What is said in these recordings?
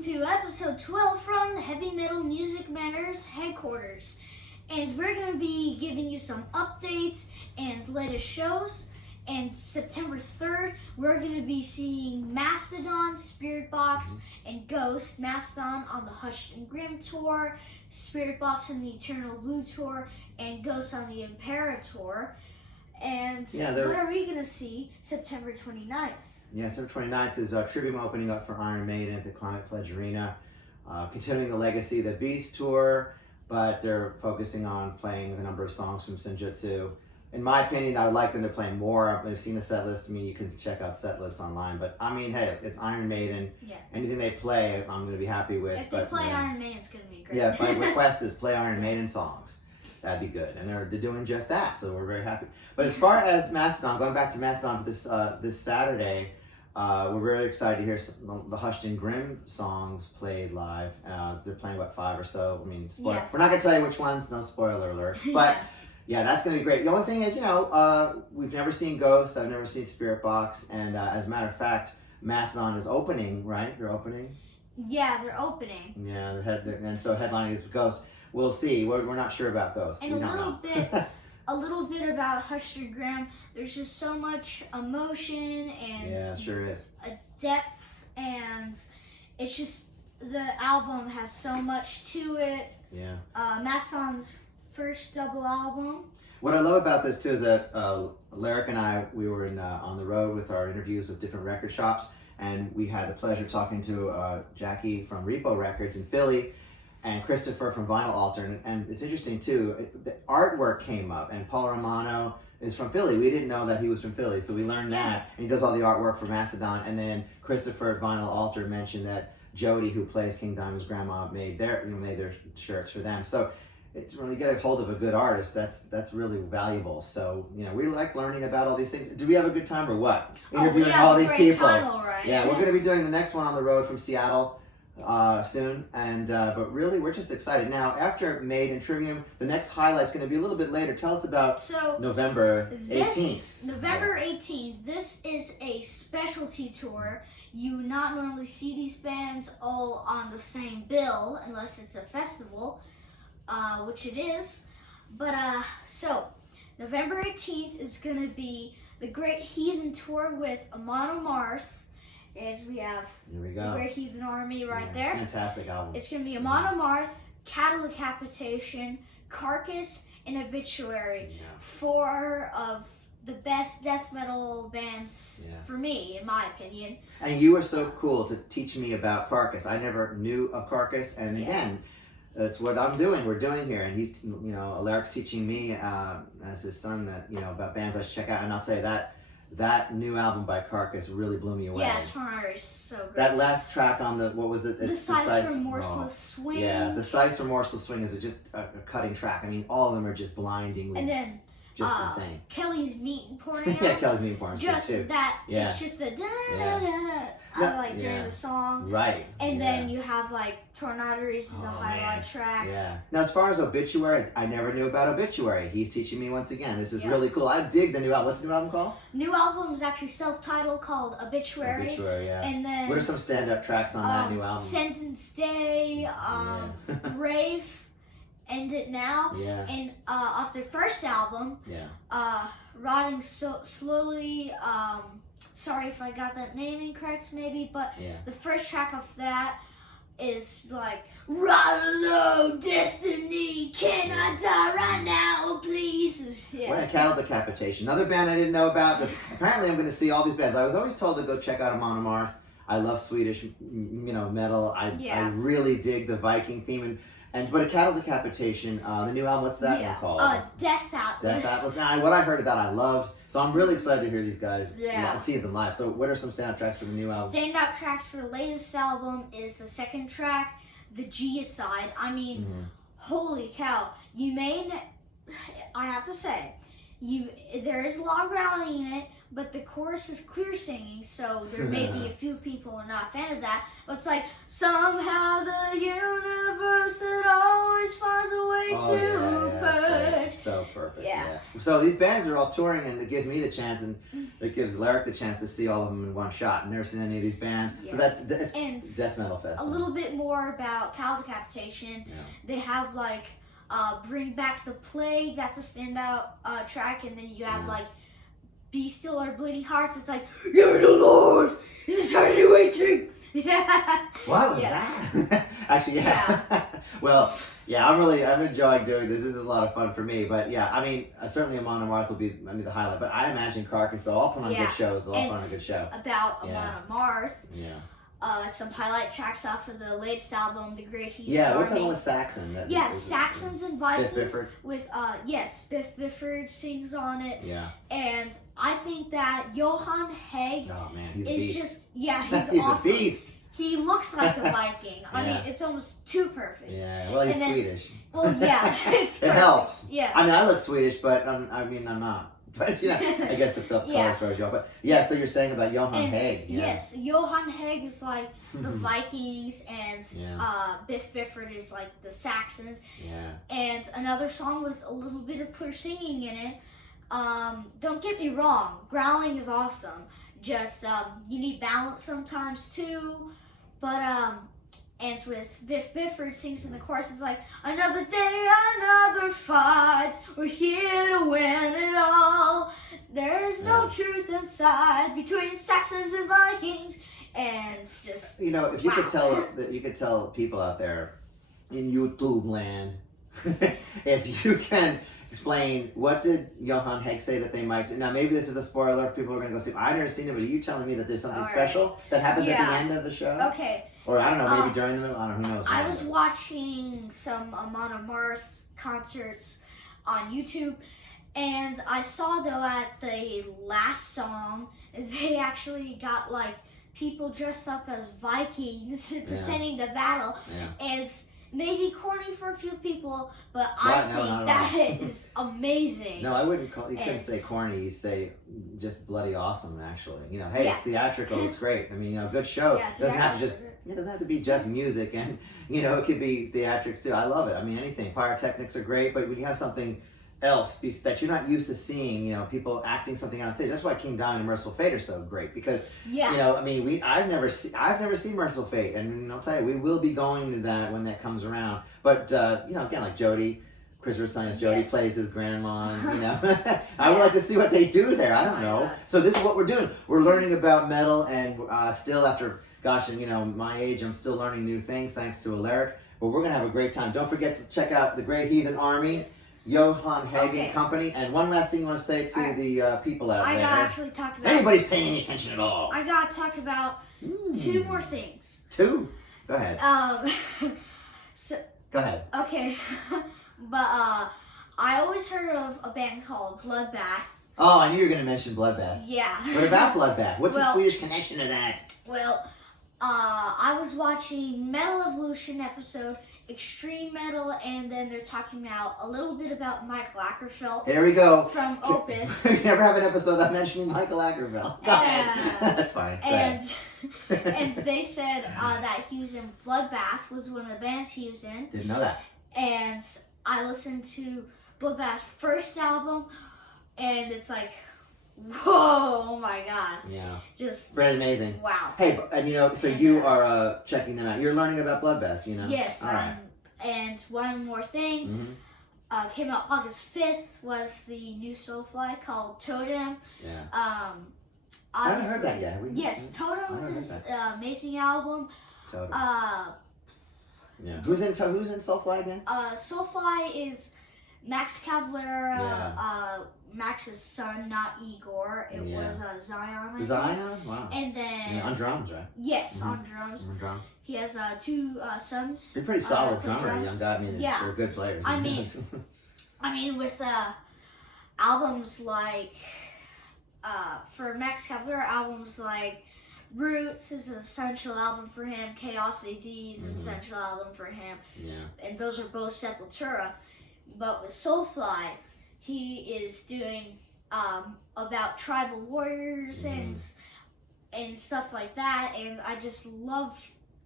to episode 12 from Heavy Metal Music Manor's headquarters. And we're going to be giving you some updates and latest shows. And September 3rd, we're going to be seeing Mastodon, Spirit Box, and Ghost. Mastodon on the Hushed and Grim tour, Spirit Box on the Eternal Blue tour, and Ghost on the Impera tour. And what are we going to see September 29th? Yeah, September 29th is Trivium opening up for Iron Maiden at the Climate Pledge Arena. Continuing the legacy of the Beast tour, but they're focusing on playing a number of songs from Senjutsu. In my opinion, I would like them to play more. I've seen the set list. I mean, you can check out set lists online. But I mean, hey, it's Iron Maiden. Yeah. Anything they play, I'm going to be happy with. If they play Iron Maiden, it's going to be great. Yeah, my request is play Iron Maiden songs. That'd be good. And they're doing just that, so we're very happy. But as far as Mastodon, going back to Mastodon for this Saturday, we're very excited to hear the Hushed and Grim songs played live. They're playing about 5 or so. I mean, we're not going to tell you which ones, no spoiler alerts. But yeah, that's going to be great. The only thing is, we've never seen Ghost. I've never seen Spirit Box. And as a matter of fact, Mastodon is opening, right? They're opening? Yeah, they're opening. Yeah, and so headlining is Ghost. We'll see. We're not sure about Ghost. And a little bit about Hushed and Grim. There's just so much emotion and sure is. A depth, and it's just the album has so much to it. Yeah. Mastodon's first double album. What I love about this too is that Lyric and I, we were on the road with our interviews with different record shops, and we had the pleasure of talking to Jackie from Repo Records in Philly, and Christopher from Vinyl Altar. And it's interesting too, the artwork came up, and Paul Romano is from Philly. We didn't know that he was from Philly, so we learned that. And he does all the artwork for Mastodon. And then Christopher at Vinyl Altar mentioned that Jody, who plays King Diamond's grandma, made their shirts for them. So it's when you get a hold of a good artist, that's really valuable. So we like learning about all these things. Do we have a good time or what? Interviewing all these people. Right? Yeah, we're going to be doing the next one on the road from Seattle soon, and but really we're just excited. Now after Maid and Trivium, the next highlight's going to be a little bit later. Tell us about November 18th. November 18th, this is a specialty tour. You would not normally see these bands all on the same bill unless it's a festival, which it is. But so November 18th is going to be the Great Heathen Tour with Amon Amarth. And we have the Great Heathen Army right there. Fantastic album. It's going to be Amon Amarth, Cattle Decapitation, Carcass, and Obituary. 4 of the best death metal bands for me, in my opinion. And you were so cool to teach me about Carcass. I never knew of Carcass, and again, that's what I'm doing. We're doing here, and he's, Alaric's teaching me as his son that about bands I should check out. And I'll tell you that new album by Carcass really blew me away. Yeah, Tornado is so great. That last track on what was it? The Size Remorseless Swing. Yeah, The Size Remorseless Swing is just a cutting track. I mean, all of them are just blindingly. And then just insane. Kelly's Meat and Porno. Yeah, Kelly's Meat and Porno. Just too. that. Yeah. It's just the during the song. Right. And then you have Tornadoes is a highlight track. Yeah. Now, as far as Obituary, I never knew about Obituary. He's teaching me once again. This is really cool. I dig the new album. What's the new album called? New album is actually self-titled called Obituary. Obituary, yeah. And then what are some standout tracks on that new album? Sentence Day, Grave, End It Now. Yeah. And off their first album, Rotting Slowly, sorry if I got that name incorrect maybe, but the first track of that is Rallo Destiny, can I die right now, please? What a Cattle Decapitation. Another band I didn't know about, but apparently I'm going to see all these bands. I was always told to go check out Amon Amarth. I love Swedish, metal. I really dig the Viking theme. But a Cattle Decapitation, the new album, what's that one called? Death Atlas. Death Atlas. Now, what I heard of that, I loved. So I'm really excited to hear these guys and see them live. So what are some standout tracks for the new album? Standout tracks for the latest album is the second track, The G-Side. I mean, holy cow. I have to say, there is a lot of growling in it, but the chorus is clear singing, so there may be a few people who are not a fan of that. But it's like, somehow the universe, it always finds a way to that's purge. great. So perfect. Yeah. So these bands are all touring, and it gives me the chance, and it gives Lyric the chance to see all of them in one shot. I've never seen any of these bands. So that's and Death Metal Fest. A little bit more about Cow Decapitation. Yeah. They have like Bring Back the Plague, that's a standout track, and then you have like Be Still or Bleeding Hearts. It's like, you're the Lord, it's eternity waiting. What was that? Actually, well, I'm enjoying doing this. This is a lot of fun for me. But yeah, I mean, certainly Amon Amarth will be the highlight. But I imagine Carcass, they'll all put on good shows. They'll all put on a good show. About Amon Amarth. Yeah. Some highlight tracks off of the latest album, The Great Heathen Yeah, Army. what's that one with Saxon? Saxons and Vikings. Biff Bifford? With, Biff Bifford sings on it. Yeah. And I think that Johan Hegg he's a beast. just, he's he's awesome. a beast. He looks like a Viking. I mean, it's almost too perfect. Yeah, well, he's Swedish. Well, yeah, it's perfect. It helps. Yeah. I mean, I look Swedish, but I'm not. But, I guess the color throws you off. But, so you're saying about Johan Hegg. Yeah. Yes, Johan Hegg is like the Vikings, and Biff Bifford is like the Saxons. Yeah. And another song with a little bit of clear singing in it. Don't get me wrong, growling is awesome. Just, you need balance sometimes too. But, and it's with Biff Bifford sings in the chorus. It's like, another day, another fight. We're here to win it all. There is no truth inside between Saxons and Vikings. And just, if you could tell that you could tell people out there in YouTube land, if you can explain what did Johan Hegg say that they might do. Now maybe this is a spoiler if people are going to go see. I've never seen it, but are you telling me that there's something special that happens at the end of the show? Okay. Or I don't know, maybe during the middle. I don't know. Who knows? I was watching some Amon Amarth concerts on YouTube, and I saw though at the last song they actually got like people dressed up as Vikings pretending to battle, and it's maybe corny for a few people, but I think that is amazing. No, I wouldn't call. You couldn't say corny. You say just bloody awesome. Actually, hey, it's theatrical. It's great. I mean, good show. It doesn't have to it doesn't have to be just music, and it could be theatrics too. I love it. I mean, anything. Pyrotechnics are great, but when you have something else that you're not used to seeing, people acting something on stage. That's why King Diamond and Merciful Fate are so great because, I mean, I've never seen Merciful Fate, and I'll tell you, we will be going to that when that comes around. But again, like Jody, Chris Ritzonius, Jody plays his grandma. I would like to see what they do there. I don't know. So this is what we're doing. We're learning about metal, and still after, my age, I'm still learning new things thanks to Alaric. But we're gonna have a great time. Don't forget to check out the Great Heathen Army. Johan Hegg and Company. And one last thing you want to say to the people out there. I gotta actually talk about... Anybody's paying any attention at all. I gotta talk about two more things. Two? Go ahead. Go ahead. Okay. But I always heard of a band called Bloodbath. Oh, I knew you were going to mention Bloodbath. Yeah. What about Bloodbath? What's the Swedish connection to that? Well, I was watching Metal Evolution episode, Extreme Metal, and then they're talking about a little bit about Michael Ackerfeld. There we go. From Opeth. We never have an episode that mentioning Michael Ackerfeld. Go ahead. That's fine. And they said that he was in Bloodbath, was one of the bands he was in. Didn't know that. And I listened to Bloodbath's first album, and it's like, whoa, oh my god. Yeah. Just very amazing. Wow. Hey, and so you are checking them out. You're learning about Bloodbath, Yes. All right. And one more thing. Came out August 5th was the new Soulfly called Totem. Yeah. I haven't heard that yet. Yes, Totem is an amazing album. Totem. Yeah. Who's in Soulfly again? Soulfly is Max Cavalera, Max's son, not Igor. It was Zion. Zion? Wow. And then on drums, right? Yes, on drums. On drums. He has two sons. You're pretty solid drummer, young guy. I mean, they're good players. I mean, with albums like for Max Cavalera, albums like Roots is an essential album for him. Chaos AD is an essential album for him. Yeah. And those are both Sepultura. But with Soulfly, he is doing about tribal warriors and stuff like that, and I just love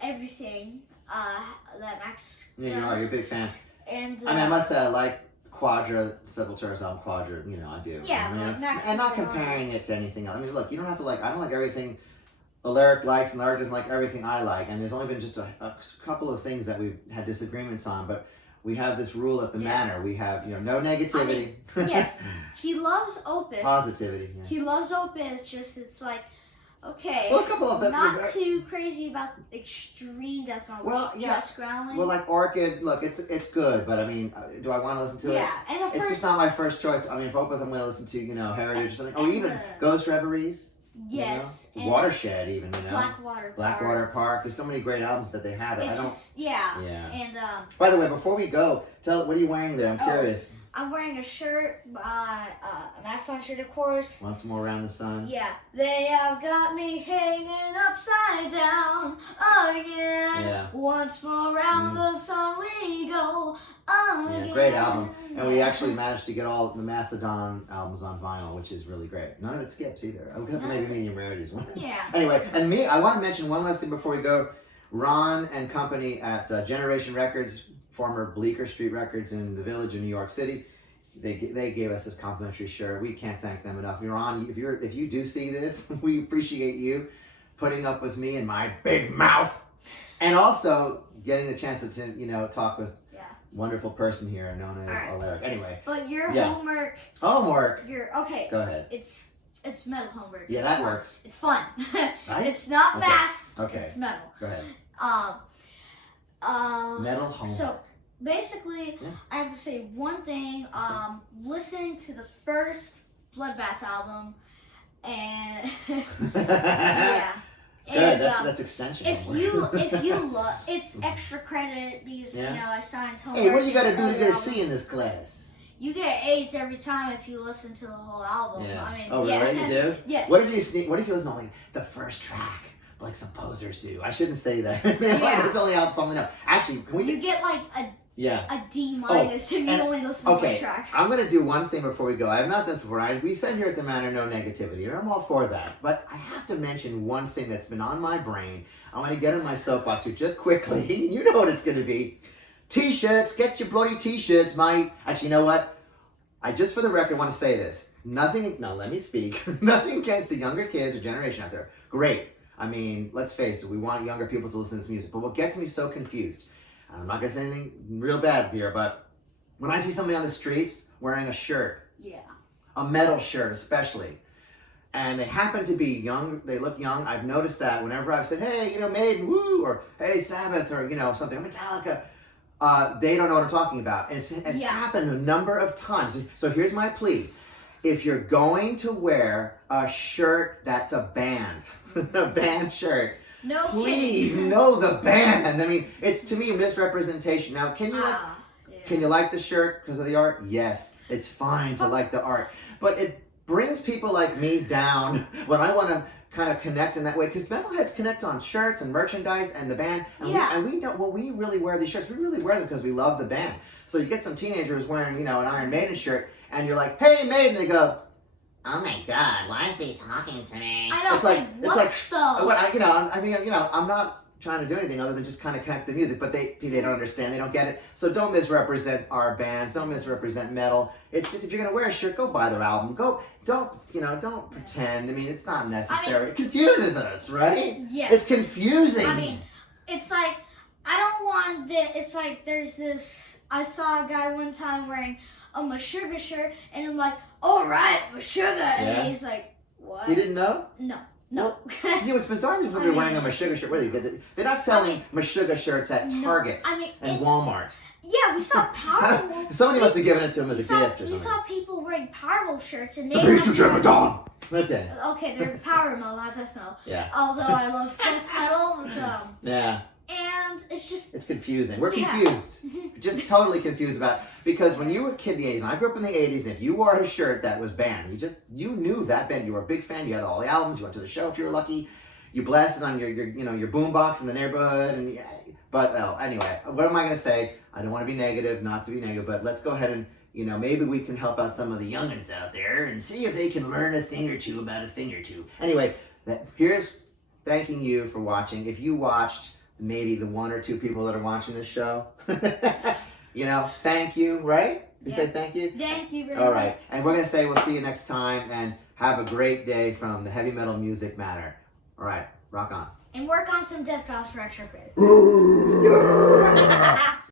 everything that Max does. Yeah, you're a big fan. And I mean, I must say, I like Quadra, Sepultura's album Quadra, I do. Yeah, you know? Max and not is comparing it to anything else. I mean, look, you don't have to like, I don't like everything Alaric likes, and Alaric doesn't like everything I like, and there's only been just a couple of things that we've had disagreements on, but we have this rule at the Manor. We have, no negativity. I mean, yes, he loves Opus. Positivity. Yeah. He loves Opus, just it's like, okay, Well, a couple of them. not too crazy about extreme death metal, Well, yeah. just growling. Well, like Orchid, look, it's good, but I mean, do I want to listen to it? Yeah, and It's just not my first choice. I mean, if Opus, I'm going to listen to, Heritage or something, or even Ghost Reveries. Yes. And Watershed, even, Blackwater Park. There's so many great albums that they have. Yeah. And by the way, before we go, what are you wearing there? I'm curious. I'm wearing a shirt by a Mastodon shirt, of course. Once more around the sun. Yeah. They have got me hanging upside down again. Yeah. Once more around the sun we go again. Yeah, great album. And we actually managed to get all the Mastodon albums on vinyl, which is really great. None of it skips either. Except for maybe Medium Rarities one. Yeah. Anyway, and I want to mention one last thing before we go. Ron and company at Generation Records, former Bleecker Street Records in the Village in New York City, they gave us this complimentary shirt. We can't thank them enough. Ron, if you do see this, we appreciate you putting up with me and my big mouth, and also getting the chance to talk with wonderful person here known as Alaric. Anyway, but your homework. Okay. Go ahead. It's metal homework. Yeah, it's that fun. works. It's fun. Right? It's not math. Okay. It's metal. Go ahead. Metal homework. So basically, I have to say one thing. Listen to the first Bloodbath album, and yeah. Good. And, that's extension. If you look, it's extra credit because I signed homework. Hey, what do you got to do to get a C in this class? You get A's every time if you listen to the whole album. Yeah. I mean, oh, really? You do? Yes. What if you listen to only the first track, like some posers do? I shouldn't say that. It's only out something else. Actually, can we? You get like a D- if you only listen to one track. I'm gonna do one thing before we go. I have not done this before. We said here at the Manor, no negativity, and I'm all for that. But I have to mention one thing that's been on my brain. I'm gonna get in my soapbox here just quickly. You know what it's gonna be. T-shirts. Get your bloody T-shirts, mate. Actually, you know what? I just for the record want to say this. Now let me speak. Nothing against the younger kids or generation out there. Great. I mean, let's face it, we want younger people to listen to this music. But what gets me so confused, I'm not going to say anything real bad here, but when I see somebody on the streets wearing a shirt, a metal shirt especially, and they happen to be young, they look young, I've noticed that whenever I've said, hey, Maiden, woo, or hey, Sabbath, or, something, Metallica, they don't know what I'm talking about. And it's happened a number of times. So here's my plea. If you're going to wear a shirt that's a band, a band shirt, please know the band. I mean, it's to me a misrepresentation. Now, can you like the shirt because of the art? Yes, it's fine to like the art. But it brings people like me down when I want to kind of connect in that way, because metalheads connect on shirts and merchandise and the band, and we don't. Well, we really wear these shirts. We really wear them because we love the band. So you get some teenagers wearing, an Iron Maiden shirt, and you're like, "Hey, Maiden!" They go, "Oh my God, why is he talking to me?" I don't I'm not trying to do anything other than just kind of connect the music, but they don't understand, they don't get it. So don't misrepresent our bands, don't misrepresent metal. It's just, if you're gonna wear a shirt, go buy their album. Don't pretend. I mean, it's not necessary. It confuses us, right? Yes. It's confusing. I mean, it's like, I don't want that. It's like, there's this, I saw a guy one time wearing a Meshuggah shirt, and I'm like, all right, Meshuggah. And he's like, what? You didn't know? No. See, what's bizarre is people are wearing a Meshuggah shirt, really, but they're not selling Meshuggah shirts at Target and Walmart. Yeah, we saw Powerwolf. Somebody must have given it to him as a gift or something. We saw people wearing Powerwolf shirts, and they the Beast of Jemmadon! Okay, they're power metal, not death metal. Yeah. Although I love death metal. Yeah. And it's just... It's confusing. We're confused. Just totally confused about it. Because when you were a kid in the 80s, and I grew up in the 80s, and if you wore a shirt that was banned, you knew that band. You were a big fan. You had all the albums. You went to the show if you were lucky. You blasted on your boombox in the neighborhood. But anyway, what am I going to say? I don't want to be negative, not to be negative, but let's go ahead and you know, maybe we can help out some of the youngins out there and see if they can learn a thing or two about a thing or two. Anyway, here's thanking you for watching. If you watched maybe the 1 or 2 people that are watching this show, you know, thank you, right? You say thank you? Thank you very much. All right. And we're going to say we'll see you next time, and have a great day from the Heavy Metal Music Manor. All right. Rock on. And work on some death calls for extra credit.